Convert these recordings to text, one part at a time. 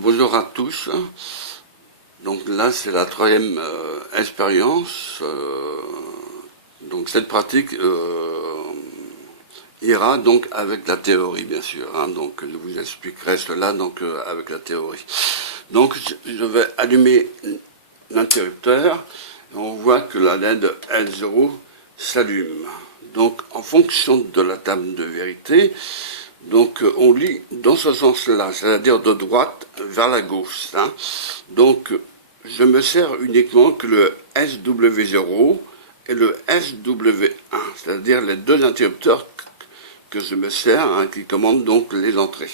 Bonjour à tous. Donc là, c'est la troisième expérience. Donc cette pratique ira donc avec la théorie, bien sûr. Donc je vous expliquerai cela donc avec la théorie. Donc je vais allumer l'interrupteur. On voit que la LED L0 s'allume. Donc en fonction de la table de vérité, donc on lit dans ce sens-là, c'est-à-dire de droite vers la gauche. Donc je me sers uniquement que le SW0 et le SW1, c'est-à-dire les deux interrupteurs que je me sers, qui commandent donc les entrées.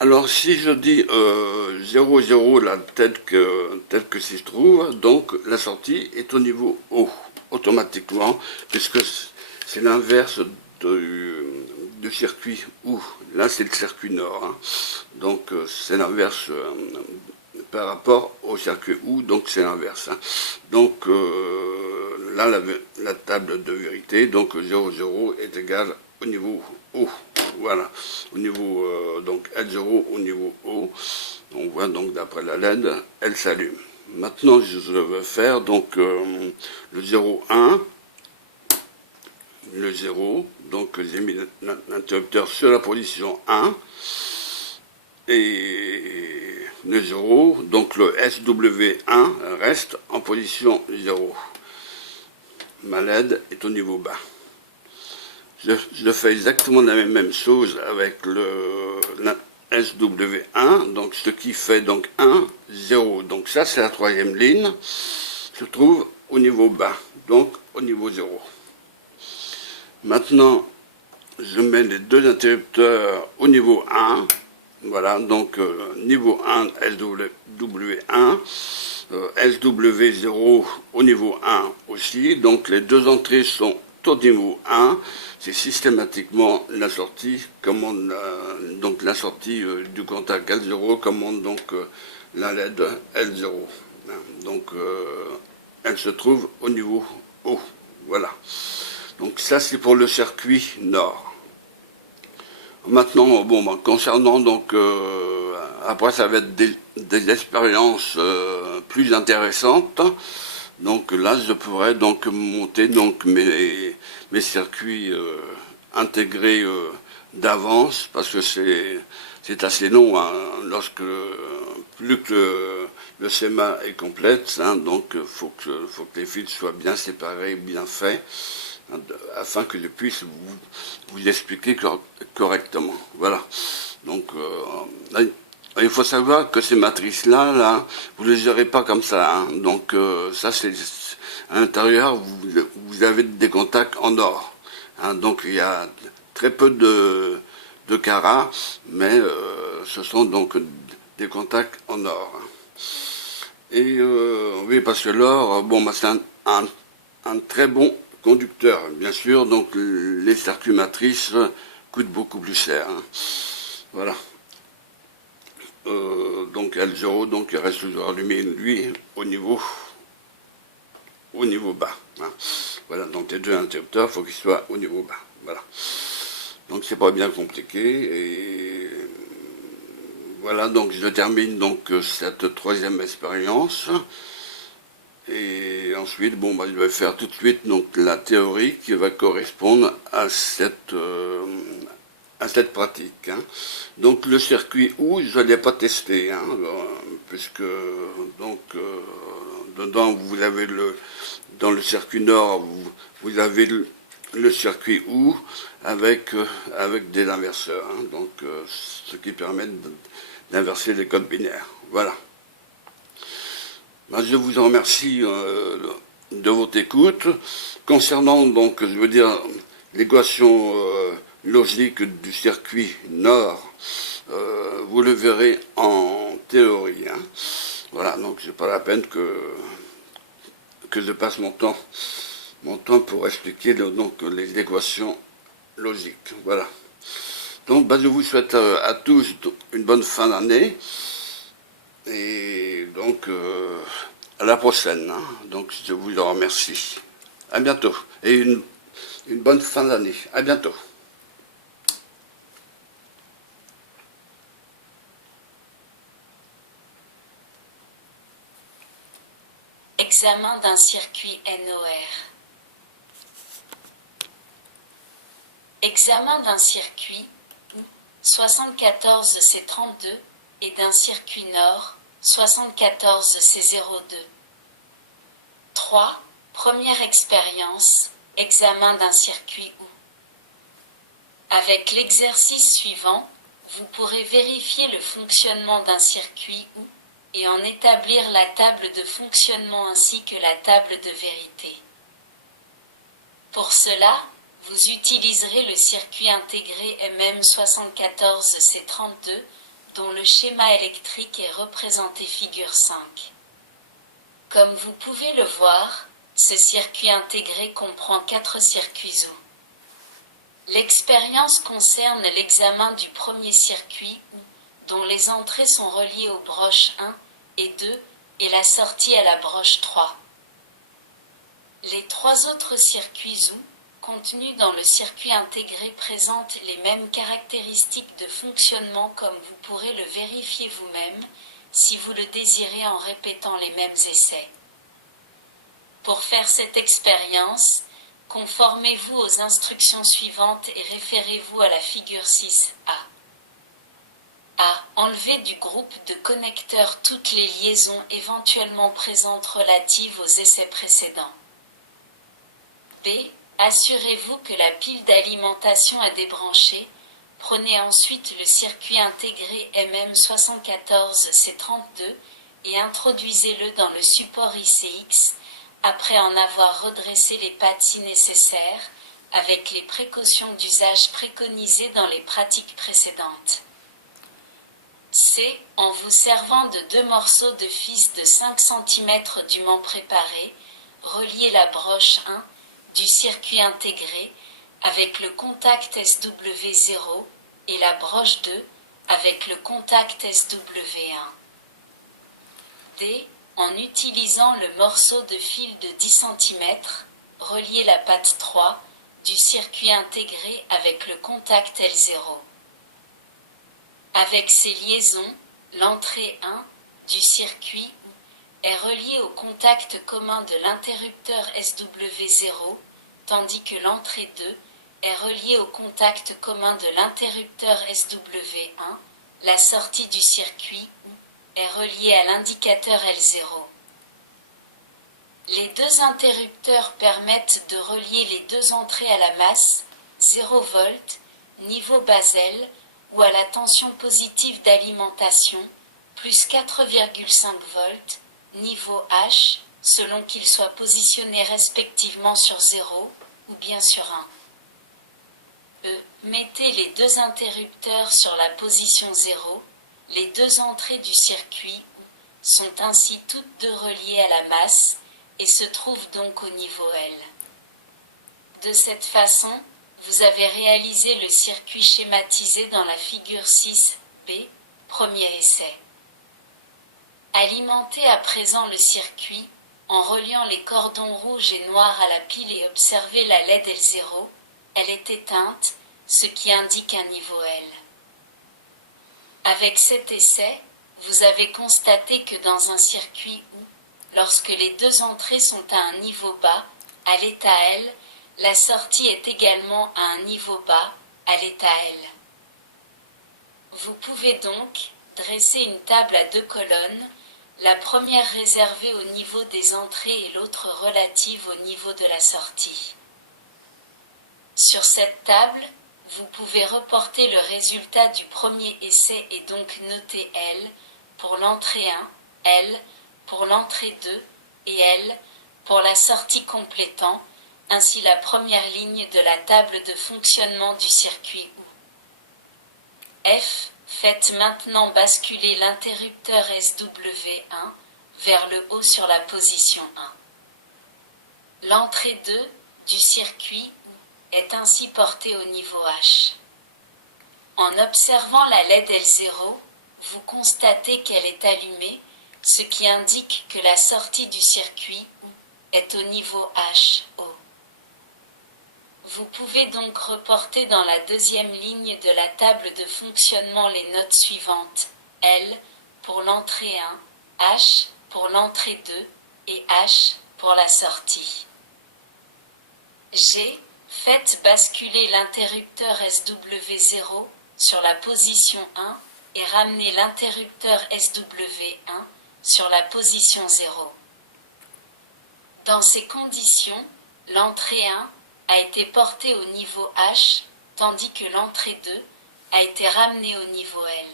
Alors si je dis 0,0 là, tel que s'y se trouve, donc la sortie est au niveau haut, automatiquement, puisque c'est l'inverse du circuit OU. Là c'est le circuit nord, donc c'est l'inverse par rapport au circuit OU, donc c'est l'inverse. Donc là la table de vérité, donc 0,0 est égal au niveau haut. Voilà, au niveau donc L0 au niveau haut, on voit donc d'après la LED, elle s'allume. Maintenant, je vais faire donc le 0,1, le 0, donc j'ai mis l'interrupteur sur la position 1, et le 0, donc le SW1 reste en position 0. Ma LED est au niveau bas. Je fais exactement la même chose avec le SW1, donc ce qui fait donc 1, 0. Donc ça c'est la troisième ligne, se trouve au niveau bas, donc au niveau 0. Maintenant, je mets les deux interrupteurs au niveau 1, voilà, donc niveau 1 SW1, SW0 au niveau 1 aussi, donc les deux entrées sont au niveau 1, c'est systématiquement la sortie commande donc la sortie du contact L0 commande donc la LED L0. Donc elle se trouve au niveau haut. Voilà. Donc ça c'est pour le circuit nord. Maintenant, bon, concernant donc après ça va être des expériences plus intéressantes. Donc là, je pourrais donc monter donc mes circuits intégrés d'avance, parce que c'est assez long, lorsque plus que le schéma est complète, donc faut que les fils soient bien séparés, bien faits, afin que je puisse vous expliquer correctement. Voilà. Donc il faut savoir que ces matrices-là, vous ne les aurez pas comme ça. Donc ça, c'est à l'intérieur, vous avez des contacts en or. Donc il y a très peu de carats, mais ce sont donc des contacts en or. Et oui, parce que l'or, bon, c'est un très bon conducteur, bien sûr. Donc les circuits matrices coûtent beaucoup plus cher. Voilà. Donc L0, donc il reste toujours allumé, lui, au niveau bas. Voilà, donc les deux interrupteurs, il faut qu'ils soient au niveau bas. Voilà. Donc c'est pas bien compliqué. Et voilà, donc je termine donc cette troisième expérience. Et ensuite, bon, je vais faire tout de suite donc la théorie qui va correspondre à cette pratique. Donc le circuit OU, je ne l'ai pas testé, puisque donc dedans vous avez dans le circuit nord vous avez le circuit OU avec des inverseurs, donc ce qui permet d'inverser les codes binaires. Voilà. Je vous en remercie de votre écoute. Concernant donc, je veux dire, l'équation logique du circuit nord, vous le verrez en théorie. Voilà, donc c'est pas la peine que je passe mon temps pour expliquer donc les équations logiques. Voilà. Donc je vous souhaite à tous une bonne fin d'année. Et donc à la prochaine. Donc je vous en remercie. À bientôt. Et une bonne fin d'année. À bientôt. Examen d'un circuit NOR. Examen d'un circuit 74C32 et d'un circuit NOR 74C02. 3. Première expérience, examen d'un circuit OU. Avec l'exercice suivant, vous pourrez vérifier le fonctionnement d'un circuit OU et en établir la table de fonctionnement ainsi que la table de vérité. Pour cela, vous utiliserez le circuit intégré MM74C32, dont le schéma électrique est représenté figure 5. Comme vous pouvez le voir, ce circuit intégré comprend 4 circuits OU. L'expérience concerne l'examen du premier circuit OU, dont les entrées sont reliées aux broches 1 et 2 et la sortie à la broche 3. Les 3 autres circuits OU, contenus dans le circuit intégré, présentent les mêmes caractéristiques de fonctionnement comme vous pourrez le vérifier vous-même, si vous le désirez en répétant les mêmes essais. Pour faire cette expérience, conformez-vous aux instructions suivantes et référez-vous à la figure 6A. A. Enlevez du groupe de connecteurs toutes les liaisons éventuellement présentes relatives aux essais précédents. B. Assurez-vous que la pile d'alimentation est débranchée. Prenez ensuite le circuit intégré MM74C32 et introduisez-le dans le support ICX, après en avoir redressé les pattes si nécessaire, avec les précautions d'usage préconisées dans les pratiques précédentes. C. En vous servant de 2 morceaux de fils de 5 cm dûment préparés, reliez la broche 1 du circuit intégré avec le contact SW0 et la broche 2 avec le contact SW1. D. En utilisant le morceau de fil de 10 cm, reliez la patte 3 du circuit intégré avec le contact L0. Avec ces liaisons, l'entrée 1 du circuit est reliée au contact commun de l'interrupteur SW0, tandis que l'entrée 2 est reliée au contact commun de l'interrupteur SW1. La sortie du circuit est reliée à l'indicateur L0. Les 2 interrupteurs permettent de relier les 2 entrées à la masse, 0 V, niveau Basel, ou à la tension positive d'alimentation, plus 4,5 V, niveau H, selon qu'ils soient positionnés respectivement sur 0 ou bien sur 1. E. Mettez les 2 interrupteurs sur la position 0. Les 2 entrées du circuit sont ainsi toutes 2 reliées à la masse et se trouvent donc au niveau L. De cette façon, vous avez réalisé le circuit schématisé dans la figure 6B, premier essai. Alimentez à présent le circuit en reliant les cordons rouges et noirs à la pile et observez la LED L0, elle est éteinte, ce qui indique un niveau L. Avec cet essai, vous avez constaté que dans un circuit où, lorsque les 2 entrées sont à un niveau bas, à l'état L, la sortie est également à un niveau bas, à l'état L. Vous pouvez donc dresser une table à 2 colonnes, la première réservée au niveau des entrées et l'autre relative au niveau de la sortie. Sur cette table, vous pouvez reporter le résultat du premier essai et donc noter L pour l'entrée 1, L pour l'entrée 2 et L pour la sortie complétant, ainsi la première ligne de la table de fonctionnement du circuit OU. F. Faites maintenant basculer l'interrupteur SW1 vers le haut sur la position 1. L'entrée 2 du circuit est ainsi portée au niveau H. En observant la LED L0, vous constatez qu'elle est allumée, ce qui indique que la sortie du circuit est au niveau HO. Vous pouvez donc reporter dans la deuxième ligne de la table de fonctionnement les notes suivantes, L pour l'entrée 1, H pour l'entrée 2 et H pour la sortie. G. Faites basculer l'interrupteur SW0 sur la position 1 et ramenez l'interrupteur SW1 sur la position 0. Dans ces conditions, l'entrée 1 a été portée au niveau H, tandis que l'entrée 2 a été ramenée au niveau L.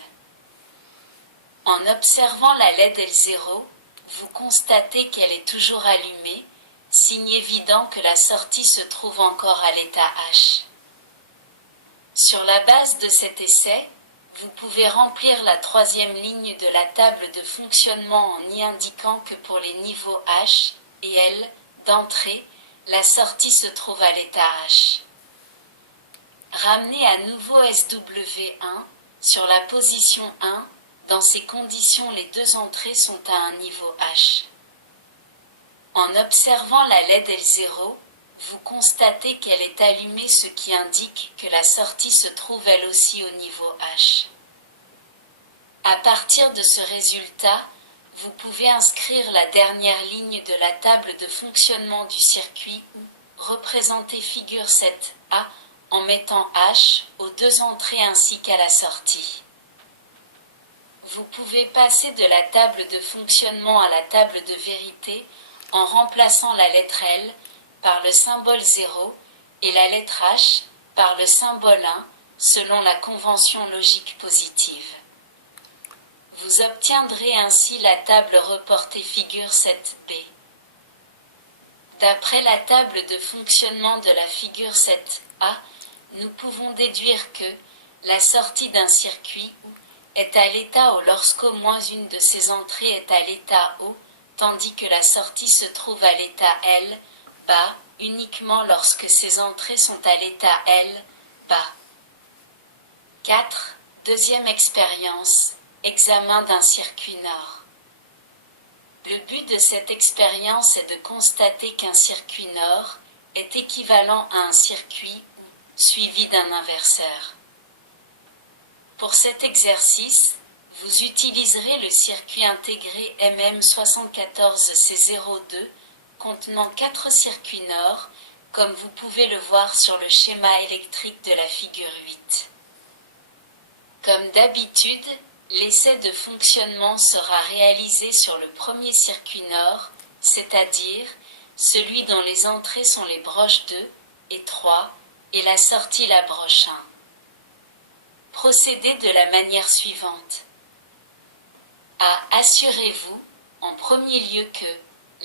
En observant la LED L0, vous constatez qu'elle est toujours allumée, signe évident que la sortie se trouve encore à l'état H. Sur la base de cet essai, vous pouvez remplir la troisième ligne de la table de fonctionnement en y indiquant que pour les niveaux H et L d'entrée, la sortie se trouve à l'état H. Ramenez à nouveau SW1 sur la position 1. Dans ces conditions, les deux entrées sont à un niveau H. En observant la LED L0, vous constatez qu'elle est allumée, ce qui indique que la sortie se trouve elle aussi au niveau H. À partir de ce résultat, vous pouvez inscrire la dernière ligne de la table de fonctionnement du circuit ou représenter figure 7A en mettant H aux deux entrées ainsi qu'à la sortie. Vous pouvez passer de la table de fonctionnement à la table de vérité en remplaçant la lettre L par le symbole 0 et la lettre H par le symbole 1 selon la convention logique positive. Vous obtiendrez ainsi la table reportée figure 7b. D'après la table de fonctionnement de la figure 7a, nous pouvons déduire que la sortie d'un circuit est à l'état O lorsqu'au moins une de ses entrées est à l'état O, tandis que la sortie se trouve à l'état L, bas, uniquement lorsque ses entrées sont à l'état L, bas. 4. Deuxième expérience, examen d'un circuit nord. Le but de cette expérience est de constater qu'un circuit nord est équivalent à un circuit suivi d'un inverseur. Pour cet exercice, vous utiliserez le circuit intégré MM74C02 contenant 4 circuits nord, comme vous pouvez le voir sur le schéma électrique de la figure 8. Comme d'habitude, l'essai de fonctionnement sera réalisé sur le premier circuit nord, c'est-à-dire celui dont les entrées sont les broches 2 et 3 et la sortie la broche 1. Procédez de la manière suivante. A. Assurez-vous, en premier lieu, que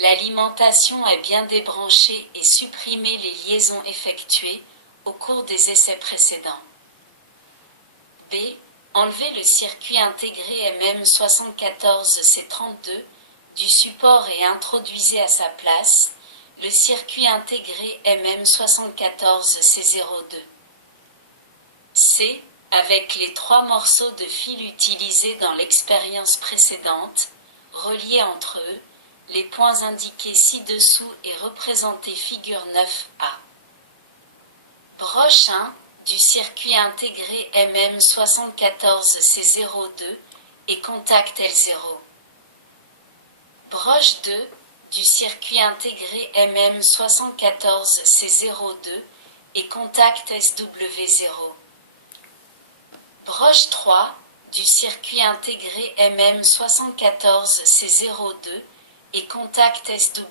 l'alimentation est bien débranchée et supprimez les liaisons effectuées au cours des essais précédents. B. Enlevez le circuit intégré MM74C32 du support et introduisez à sa place le circuit intégré MM74C02. C. Avec les 3 morceaux de fil utilisés dans l'expérience précédente, reliés entre eux, les points indiqués ci-dessous et représentés figure 9A. Broche 1 du circuit intégré MM74C02 et contact L0. Broche 2 du circuit intégré MM74C02 et contact SW0. Broche 3 du circuit intégré MM74C02 et contact SW1.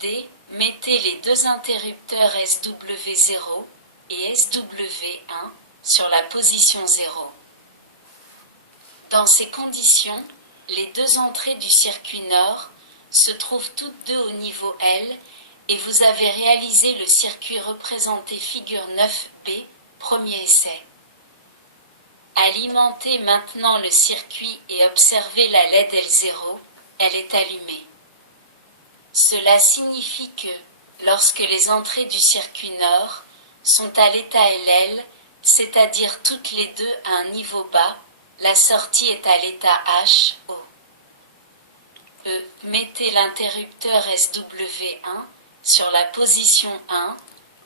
D. Mettez les deux interrupteurs SW0 et SW1 sur la position 0. Dans ces conditions, les deux entrées du circuit nord se trouvent toutes deux au niveau L et vous avez réalisé le circuit représenté figure 9B, premier essai. Alimentez maintenant le circuit et observez la LED L0, elle est allumée. Cela signifie que, lorsque les entrées du circuit nord sont à l'état LL, c'est-à-dire toutes les deux à un niveau bas, la sortie est à l'état H, O. E. Mettez l'interrupteur SW1 sur la position 1,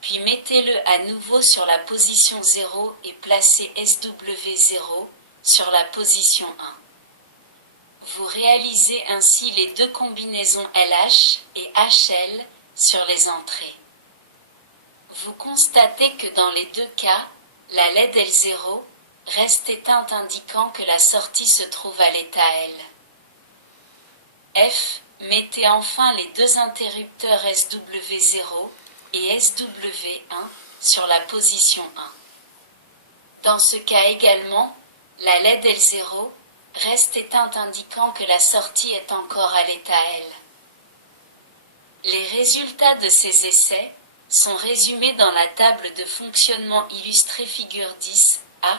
puis mettez-le à nouveau sur la position 0 et placez SW0 sur la position 1. Vous réalisez ainsi les deux combinaisons LH et HL sur les entrées. Vous constatez que dans les deux cas, la LED L0 reste éteinte indiquant que la sortie se trouve à l'état L. F. Mettez enfin les deux interrupteurs SW0 et SW1 sur la position 1. Dans ce cas également, la LED L0 reste éteinte indiquant que la sortie est encore à l'état L. Les résultats de ces essais sont résumés dans la table de fonctionnement illustrée figure 10A,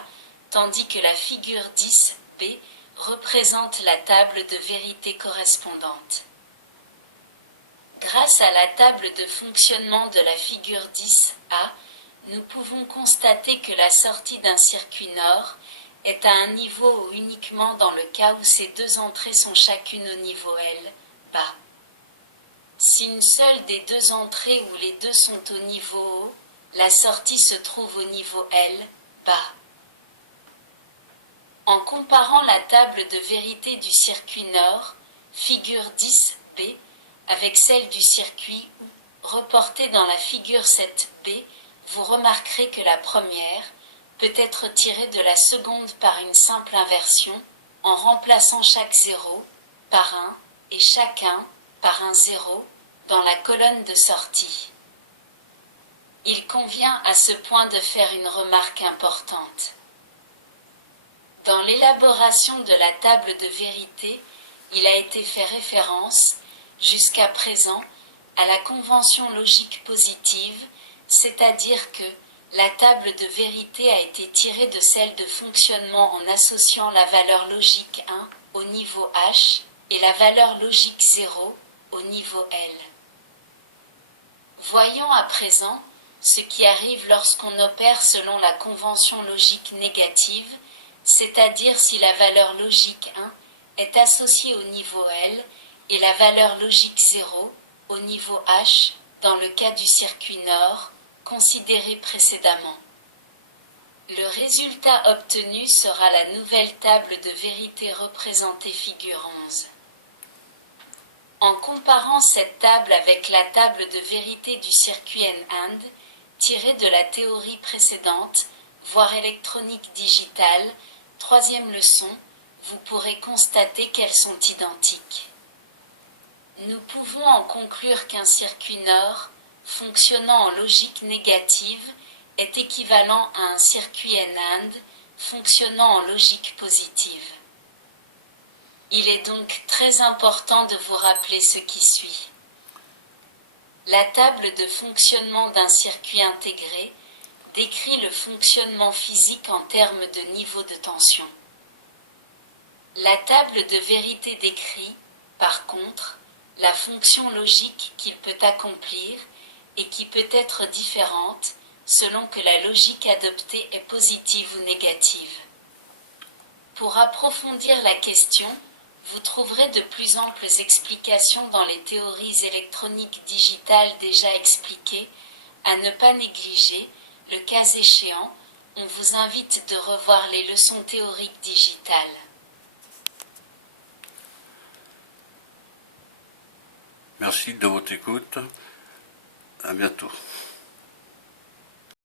tandis que la figure 10B représente la table de vérité correspondante. Grâce à la table de fonctionnement de la figure 10A, nous pouvons constater que la sortie d'un circuit NOR est à un niveau O uniquement dans le cas où ces deux entrées sont chacune au niveau L, bas. Si une seule des deux entrées ou les deux sont au niveau O, la sortie se trouve au niveau L, bas. En comparant la table de vérité du circuit NOR, figure 10B, avec celle du circuit U, reportée dans la figure 7B, vous remarquerez que la première peut être tirée de la seconde par une simple inversion, en remplaçant chaque 0 par 1 et chaque 1 par un 0 dans la colonne de sortie. Il convient à ce point de faire une remarque importante. Dans l'élaboration de la table de vérité, il a été fait référence, jusqu'à présent, à la convention logique positive, c'est-à-dire que la table de vérité a été tirée de celle de fonctionnement en associant la valeur logique 1 au niveau H et la valeur logique 0 au niveau L. Voyons à présent ce qui arrive lorsqu'on opère selon la convention logique négative, c'est-à-dire si la valeur logique 1 est associée au niveau L et la valeur logique 0 au niveau H dans le cas du circuit NOR considéré précédemment. Le résultat obtenu sera la nouvelle table de vérité représentée figure 11. En comparant cette table avec la table de vérité du circuit N-AND, tirée de la théorie précédente, voire électronique digitale, troisième leçon, vous pourrez constater qu'elles sont identiques. Nous pouvons en conclure qu'un circuit NOR, fonctionnant en logique négative, est équivalent à un circuit N-AND, fonctionnant en logique positive. Il est donc très important de vous rappeler ce qui suit. La table de fonctionnement d'un circuit intégré décrit le fonctionnement physique en termes de niveau de tension. La table de vérité décrit, par contre, la fonction logique qu'il peut accomplir et qui peut être différente selon que la logique adoptée est positive ou négative. Pour approfondir la question, vous trouverez de plus amples explications dans les théories électroniques digitales déjà expliquées, à ne pas négliger, le cas échéant, on vous invite de revoir les leçons théoriques digitales. Merci de votre écoute. À bientôt.